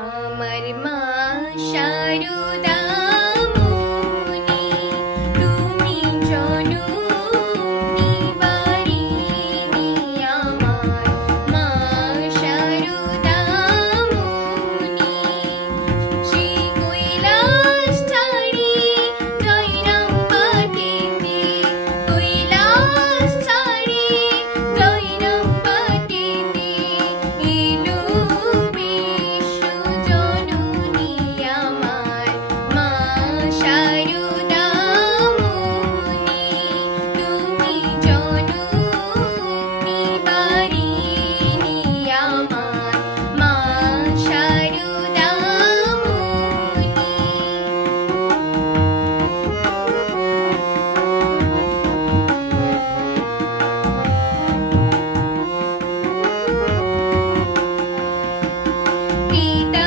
আমার মা শারদা মুনি, তুমি জননী বারিণী আমার মা শারদা মুনি। শ্রী কৈলাস ছাড়ি জয়রাম পাটিতে, কৈলাস ছাড়ি জয়রাম পাটিতে এলো বিশ্ব জননী আমার মা শারদা মুনি, তুমি জননী বারিণী আমার মা শারদা মুনি। পিতা